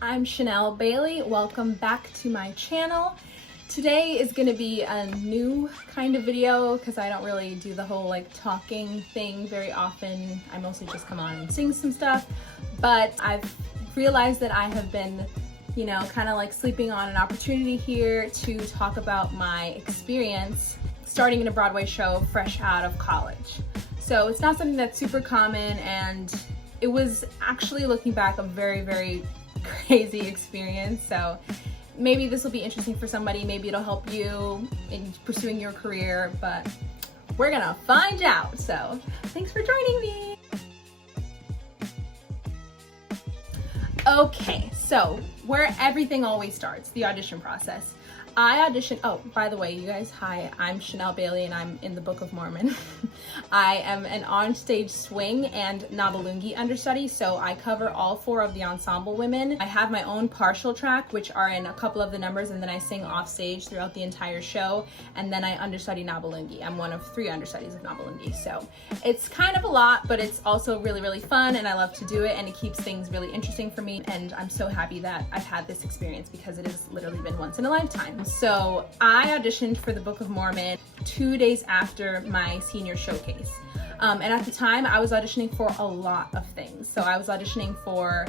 I'm Chanel Bailey. Welcome back to my channel. Today is going to be a new kind of video because I don't really do the whole like talking thing very often. I mostly just come on and sing some stuff, but I've realized that I have been, you know, kind of like sleeping on an opportunity here to talk about my experience starting in a Broadway show fresh out of college. So it's not something that's super common, and it was actually, looking back, a very, very crazy experience. So maybe this will be interesting for somebody, maybe it'll help you in pursuing your career, but we're gonna find out. So thanks for joining me. Okay, so where everything always starts, the audition process. I auditioned, oh, by the way, you guys, hi, I'm Chanel Bailey and I'm in the Book of Mormon. I am an onstage swing and Nabalungi understudy, so I cover all four of the ensemble women. I have my own partial track, which are in a couple of the numbers, and then I sing off stage throughout the entire show, and then I understudy Nabalungi. I'm one of 3 understudies of Nabalungi, so it's kind of a lot, but it's also really, really fun, and I love to do it, and it keeps things really interesting for me, and I'm so happy that I've had this experience because it has literally been once in a lifetime. So I auditioned for the Book of Mormon 2 days after my senior showcase. And at the time I was auditioning for a lot of things. So I was auditioning for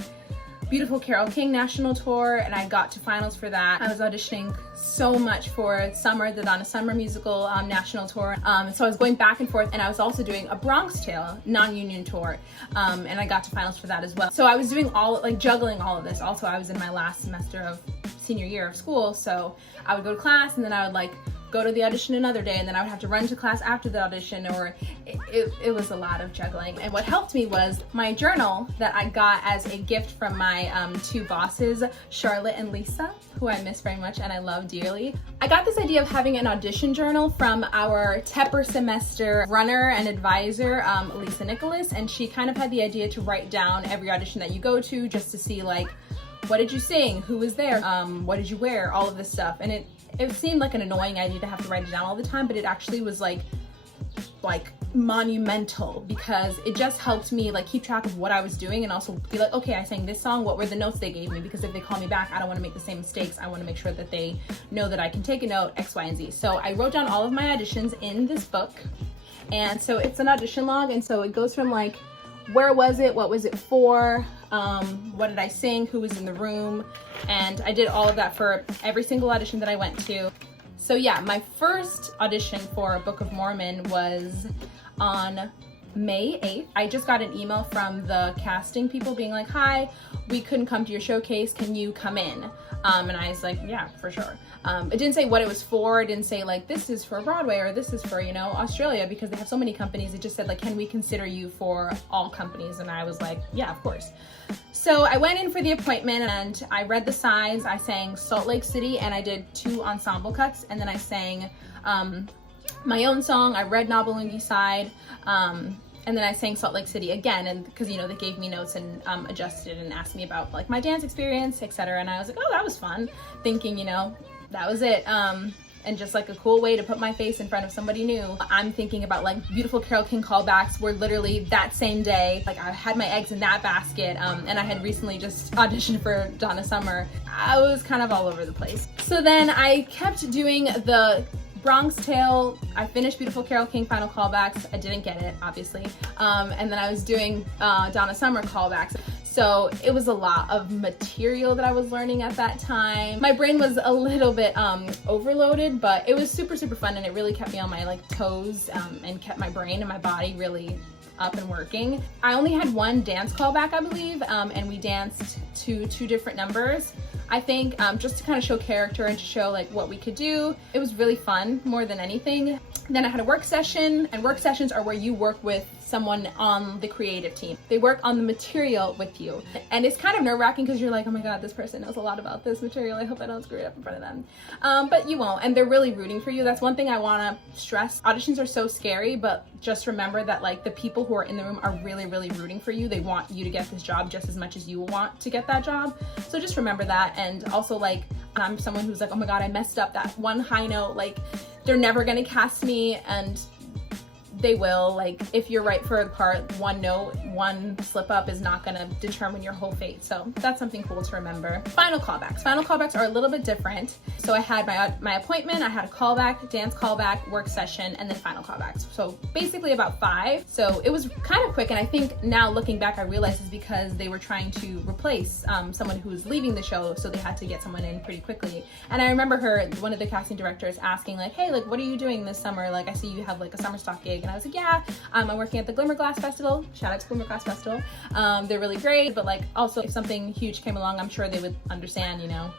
Beautiful Carole King National Tour, and I got to finals for that. I was auditioning so much for Summer, the Donna Summer musical National Tour. So I was going back and forth, and I was also doing a Bronx Tale non-union tour, and I got to finals for that as well. So I was doing juggling all of this. Also, I was in my last semester of senior year of school, so I would go to class, and then I would go to the audition another day, and then I would have to run to class after the audition, or it was a lot of juggling. And what helped me was my journal that I got as a gift from my 2 bosses, Charlotte and Lisa, who I miss very much and I love dearly. I got this idea of having an audition journal from our Tepper semester runner and advisor, Lisa Nicholas, and she kind of had the idea to write down every audition that you go to, just to see like, what did you sing, who was there, what did you wear, all of this stuff. And it seemed like an annoying idea to have to write it down all the time, but it actually was like monumental, because it just helped me like keep track of what I was doing, and also be like, okay, I sang this song, what were the notes they gave me, because if they call me back, I don't want to make the same mistakes. I want to make sure that they know that I can take a note, X, Y, and Z. So I wrote down all of my auditions in this book, and so it's an audition log, and so it goes from like, where was it, what was it for, what did I sing, who was in the room, and I did all of that for every single audition that I went to. So yeah, my first audition for Book of Mormon was on May 8th. I just got an email from the casting people being like, hi, we couldn't come to your showcase, can you come in? And I was like, yeah, for sure. It didn't say what it was for. It didn't say like, this is for Broadway or this is for, you know, Australia, because they have so many companies. It just said like, can we consider you for all companies? And I was like, yeah, of course. So I went in for the appointment, and I read the sides. I sang Salt Lake City, and I did 2 ensemble cuts, and then I sang my own song. I read Nabalungi side, and then I sang Salt Lake City again, and because, you know, they gave me notes and adjusted and asked me about like my dance experience, etc. And I was like, oh, that was fun, thinking, you know, that was it. And just like a cool way to put my face in front of somebody new. I'm thinking about like Beautiful Carole King callbacks were literally that same day. Like I had my eggs in that basket, and I had recently just auditioned for Donna Summer. I was kind of all over the place. So then I kept doing the Bronx Tale. I finished Beautiful Carole King final callbacks. I didn't get it, obviously. And then I was doing Donna Summer callbacks. So it was a lot of material that I was learning at that time. My brain was a little bit overloaded, but it was super, super fun, and it really kept me on my like toes, and kept my brain and my body really up and working. I only had 1 dance callback, I believe, and we danced to 2 different numbers, I think, just to kind of show character and to show like what we could do. It was really fun, more than anything. Then I had a work session, and work sessions are where you work with someone on the creative team. They work on the material with you. And it's kind of nerve-wracking because you're like, oh my God, this person knows a lot about this material. I hope I don't screw it up in front of them. But you won't, and they're really rooting for you. That's one thing I wanna stress. Auditions are so scary, but just remember that like the people who are in the room are really, really rooting for you. They want you to get this job just as much as you want to get that job. So just remember that. And also like, I'm someone who's like, oh my God, I messed up that one high note. Like, they're never gonna cast me, and they will. Like, if you're right for a part, one note, one slip up is not gonna determine your whole fate. So that's something cool to remember. Final callbacks. Final callbacks are a little bit different. So I had my appointment, I had a callback, dance callback, work session, and then final callbacks. So basically about 5. So it was kind of quick, and I think now looking back, I realized it's because they were trying to replace someone who was leaving the show, so they had to get someone in pretty quickly. And I remember one of the casting directors asking like, hey, like, what are you doing this summer? Like, I see you have like a Summerstock gig. And I was like, yeah, I'm working at the Glimmer Glass Festival. Shout out to Glimmer Glass Festival. They're really great, but like, also if something huge came along, I'm sure they would understand, you know.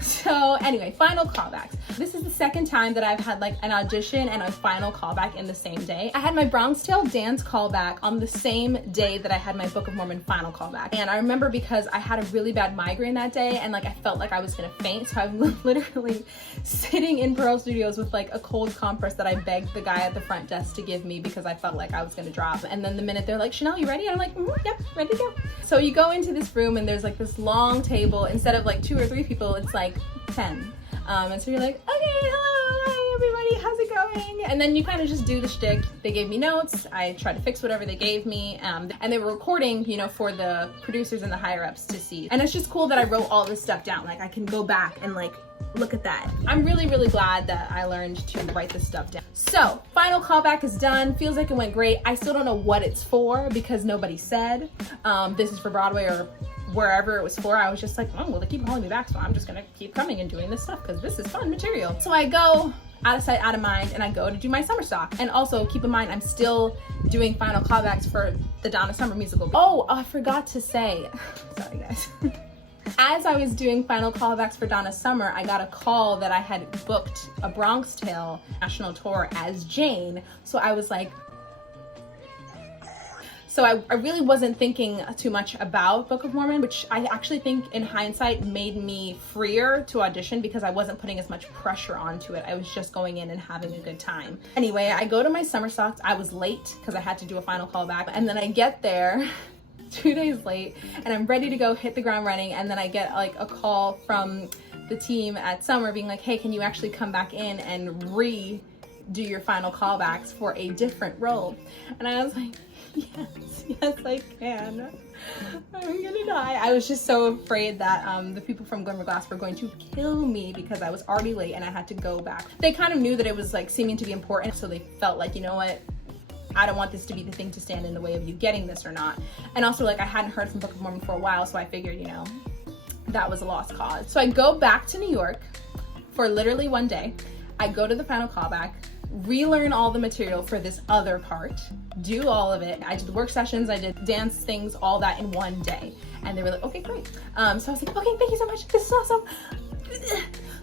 So anyway, final callbacks. This is the second time that I've had like an audition and a final callback in the same day. I had my Bronx Tale dance callback on the same day that I had my Book of Mormon final callback. And I remember because I had a really bad migraine that day, and like I felt like I was gonna faint. So I'm literally sitting in Pearl Studios with like a cold compress that I begged the guy at the front desk to give me because I felt like I was gonna drop. And then the minute they're like, Chanel, you ready? And I'm like, yep, ready to go. So you go into this room and there's like this long table. Instead of like 2 or 3 people, it's like 10. And so you're like, okay, hello, hi everybody, how's it going? And then you kind of just do the shtick. They gave me notes. I tried to fix whatever they gave me. And they were recording, you know, for the producers and the higher ups to see. And it's just cool that I wrote all this stuff down. Like I can go back and like, look at that. I'm really, really glad that I learned to write this stuff down. So final callback is done. Feels like it went great. I still don't know what it's for because nobody said this is for Broadway or wherever it was for. I was just like, oh, well, they keep calling me back, so I'm just gonna keep coming and doing this stuff because this is fun material. So I go out of sight, out of mind, and I go to do my Summerstock. And also keep in mind, I'm still doing final callbacks for the Donna Summer musical. Oh, I forgot to say, sorry guys. As I was doing final callbacks for Donna Summer, I got a call that I had booked a Bronx Tale national tour as Jane. So I was like, so I really wasn't thinking too much about Book of Mormon, which I actually think in hindsight made me freer to audition because I wasn't putting as much pressure onto it. I was just going in and having a good time. Anyway, I go to my Summerstocks. I was late because I had to do a final callback. And then I get there 2 days late and I'm ready to go hit the ground running. And then I get like a call from the team at Summer being like, hey, can you actually come back in and redo your final callbacks for a different role? And I was like, yes, I can. I'm gonna die. I was just so afraid that the people from Glimmer Glass were going to kill me because I was already late and I had to go back. They kind of knew that it was like seeming to be important, so they felt like, you know what, I don't want this to be the thing to stand in the way of you getting this or not. And also, like, I hadn't heard from Book of Mormon for a while, so I figured, you know, that was a lost cause. So I go back to New York for literally 1 day. I go to the final callback, relearn all the material for this other part, do all of it. I did the work sessions, I did dance things, all that in 1 day. And they were like, okay, great. So I was like, okay, thank you so much. This is awesome.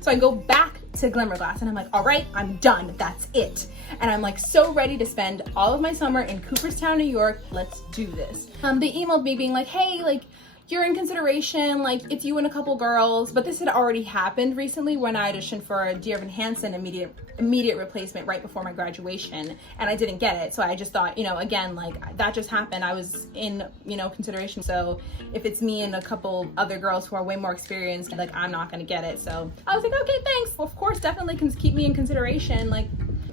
So I go back to Glimmer Glass and I'm like, all right, I'm done. That's it. And I'm like so ready to spend all of my summer in Cooperstown, New York. Let's do this. They emailed me being like, hey, like, you're in consideration, like it's you and a couple girls. But this had already happened recently when I auditioned for Dear Evan Hansen immediate replacement right before my graduation, and I didn't get it. So I just thought, you know, again, like that just happened. I was in, you know, consideration. So if it's me and a couple other girls who are way more experienced, like I'm not gonna get it. So I was like, okay, thanks. Well, of course, definitely can keep me in consideration, like,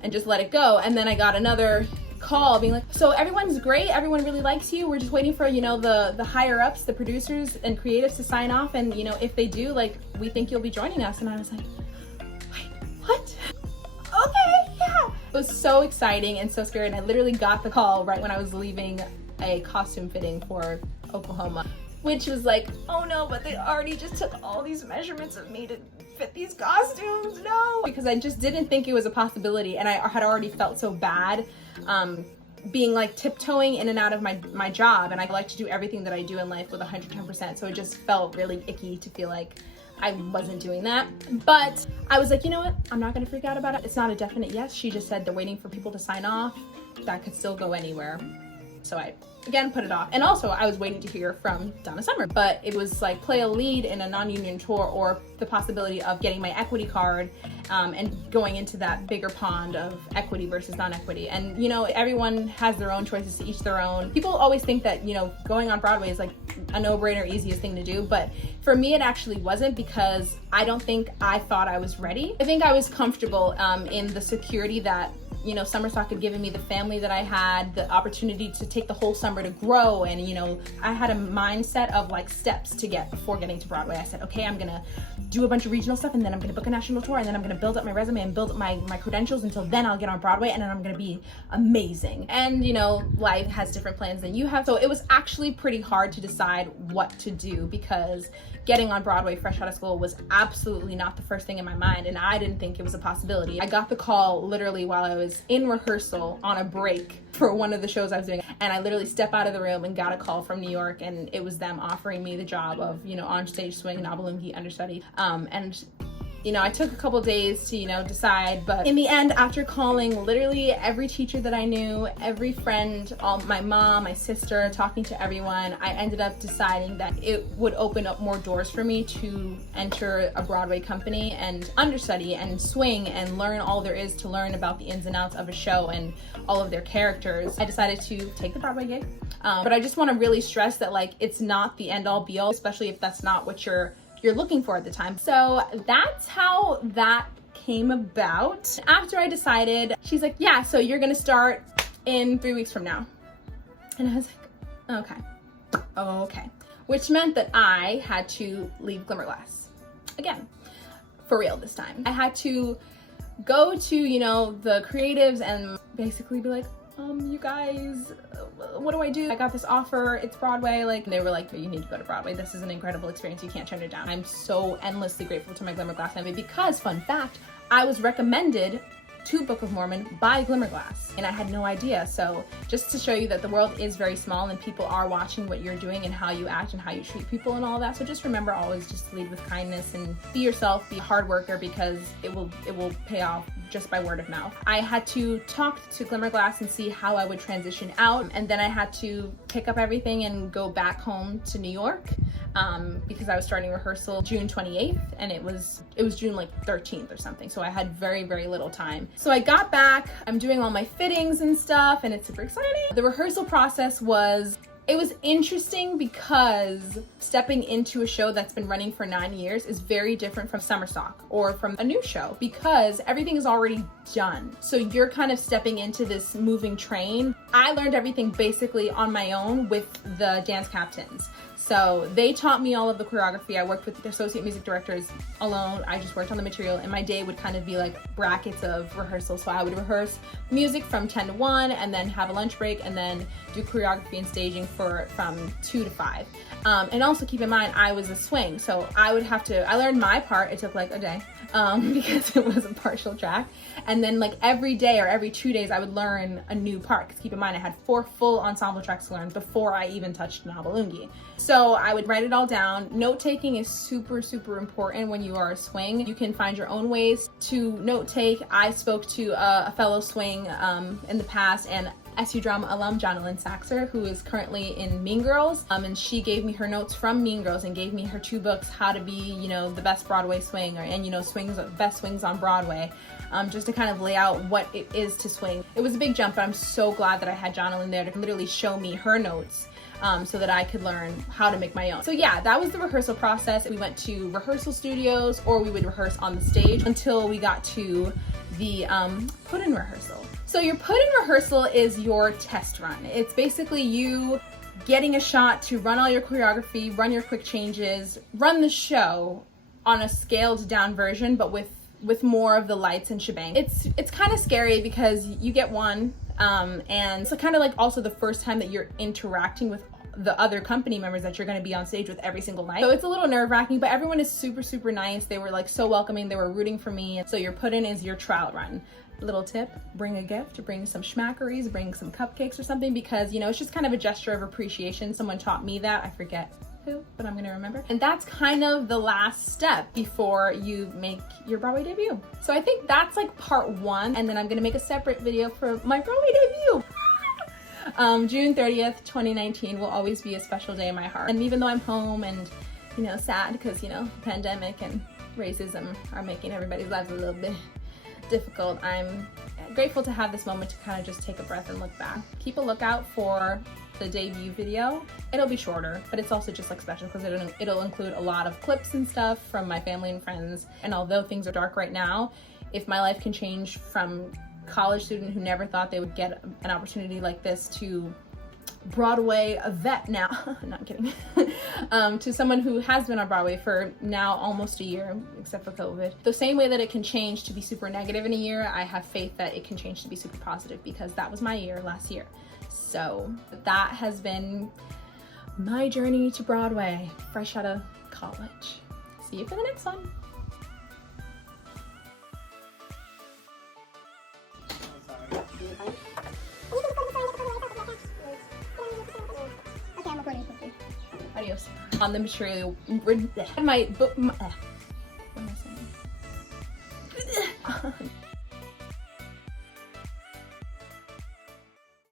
and just let it go. And then I got another call being like, so everyone's great, everyone really likes you, we're just waiting for, you know, the higher ups, the producers and creatives to sign off, and you know, if they do, like, we think you'll be joining us. And I was like, wait, what? Okay, yeah. It was so exciting and so scary, and I literally got the call right when I was leaving a costume fitting for Oklahoma, which was like, oh no, but they already just took all these measurements of me to fit these costumes, no, because I just didn't think it was a possibility. And I had already felt so bad being like tiptoeing in and out of my job, and I like to do everything that I do in life with 110%, so it just felt really icky to feel like I wasn't doing that. But I was like, you know what, I'm not gonna freak out about it. It's not a definite yes. She just said they're waiting for people to sign off. That could still go anywhere. So I again put it off. And also I was waiting to hear from Donna Summer, but it was like play a lead in a non-union tour, or the possibility of getting my equity card and going into that bigger pond of equity versus non-equity. And you know, everyone has their own choices, to each their own. People always think that, you know, going on Broadway is like a no-brainer, easiest thing to do, but for me it actually wasn't, because I don't think I thought I was ready. I think I was comfortable in the security that you know, Summerstock had given me the family that I had, the opportunity to take the whole summer to grow. And, you know, I had a mindset of like steps to get before getting to Broadway. I said, okay, I'm gonna do a bunch of regional stuff, and then I'm gonna book a national tour, and then I'm gonna build up my resume and build up my credentials until then I'll get on Broadway, and then I'm gonna be amazing. And, you know, life has different plans than you have. So it was actually pretty hard to decide what to do, because getting on Broadway fresh out of school was absolutely not the first thing in my mind, and I didn't think it was a possibility. I got the call literally while I was in rehearsal on a break for one of the shows I was doing, and I literally stepped out of the room and got a call from New York, and it was them offering me the job of, you know, on stage swing, Nabalungi understudy. And you know, I took a couple days to, you know, decide, but in the end, after calling literally every teacher that I knew, every friend, my mom, my sister, talking to everyone, I ended up deciding that it would open up more doors for me to enter a Broadway company and understudy and swing and learn all there is to learn about the ins and outs of a show and all of their characters. I decided to take the Broadway gig, but I just want to really stress that, like, it's not the end all be all, especially if that's not what you're looking for at the time. So that's how that came about. After I decided, she's like, yeah, so you're gonna start in 3 weeks from now. And I was like, okay. Which meant that I had to leave Glimmerglass again, for real this time. I had to go to, you know, the creatives and basically be like, you guys, what do I do? I got this offer, it's Broadway. Like, they were like, you need to go to Broadway. This is an incredible experience. You can't turn it down. I'm so endlessly grateful to my Glimmerglass family, because, fun fact, I was recommended to Book of Mormon by Glimmerglass, and I had no idea. So just to show you that the world is very small and people are watching what you're doing and how you act and how you treat people and all that. So just remember, always just lead with kindness and be yourself, be a hard worker, because it will pay off just by word of mouth. I had to talk to Glimmerglass and see how I would transition out, and then I had to pick up everything and go back home to New York, because I was starting rehearsal June 28th, and it was June like 13th or something. So I had very, very little time. So I got back, I'm doing all my fittings and stuff, and it's super exciting. The rehearsal process was interesting, because stepping into a show that's been running for 9 years is very different from Summerstock or from a new show, because everything is already done. So you're kind of stepping into this moving train. I learned everything basically on my own with the dance captains. So they taught me all of the choreography. I worked with the associate music directors alone. I just worked on the material, and my day would kind of be like brackets of rehearsal. So I would rehearse music from 10 to 1, and then have a lunch break, and then do choreography and staging from 2 to 5. And also keep in mind, I was a swing, so I learned my part. It took like a day, because it was a partial track. And then like every day or every 2 days, I would learn a new part, because keep in mind, I had 4 full ensemble tracks to learn before I even touched Nabalungi. So I would write it all down. Note taking is super, super important when you are a swing. You can find your own ways to note take. I spoke to a fellow swing in the past, and SU Drama alum Jonalyn Saxer, who is currently in Mean Girls, and she gave me her notes from Mean Girls and gave me her 2 books, How to Be, you know, the Best Broadway Swing, and, you know, best swings on Broadway, just to kind of lay out what it is to swing. It was a big jump, but I'm so glad that I had Jonalyn there to literally show me her notes, so that I could learn how to make my own. So yeah, that was the rehearsal process. We went to rehearsal studios, or we would rehearse on the stage until we got to the Put-In Rehearsal. So your Put-In Rehearsal is your test run. It's basically you getting a shot to run all your choreography, run your quick changes, run the show on a scaled down version, but with more of the lights and shebang. It's kind of scary, because you get one, and it's kind of like also the first time that you're interacting with the other company members that you're going to be on stage with every single night. So it's a little nerve-wracking, but everyone is super, super nice. They were like so welcoming. They were rooting for me. So your Put-In is your trial run. Little tip, bring a gift, bring some schmackeries, bring some cupcakes or something, because, you know, it's just kind of a gesture of appreciation. Someone taught me that. I forget who, but I'm gonna remember. And that's kind of the last step before you make your Broadway debut. So I think that's like part 1, and then I'm gonna make a separate video for my Broadway debut. June 30th, 2019 will always be a special day in my heart. And even though I'm home and, you know, sad because, you know, pandemic and racism are making everybody's lives a little bit difficult, I'm grateful to have this moment to kind of just take a breath and look back. Keep a lookout for the debut video. It'll be shorter, but it's also just like special because it'll include a lot of clips and stuff from my family and friends. And although things are dark right now, if my life can change from college student who never thought they would get an opportunity like this to Broadway a vet now, not kidding, to someone who has been on Broadway for now almost a year, except for COVID. The same way that it can change to be super negative in a year, I have faith that it can change to be super positive, because that was my year last year. So that has been my journey to Broadway, fresh out of college. See you for the next one. Adios. On the material, my book. What am I saying?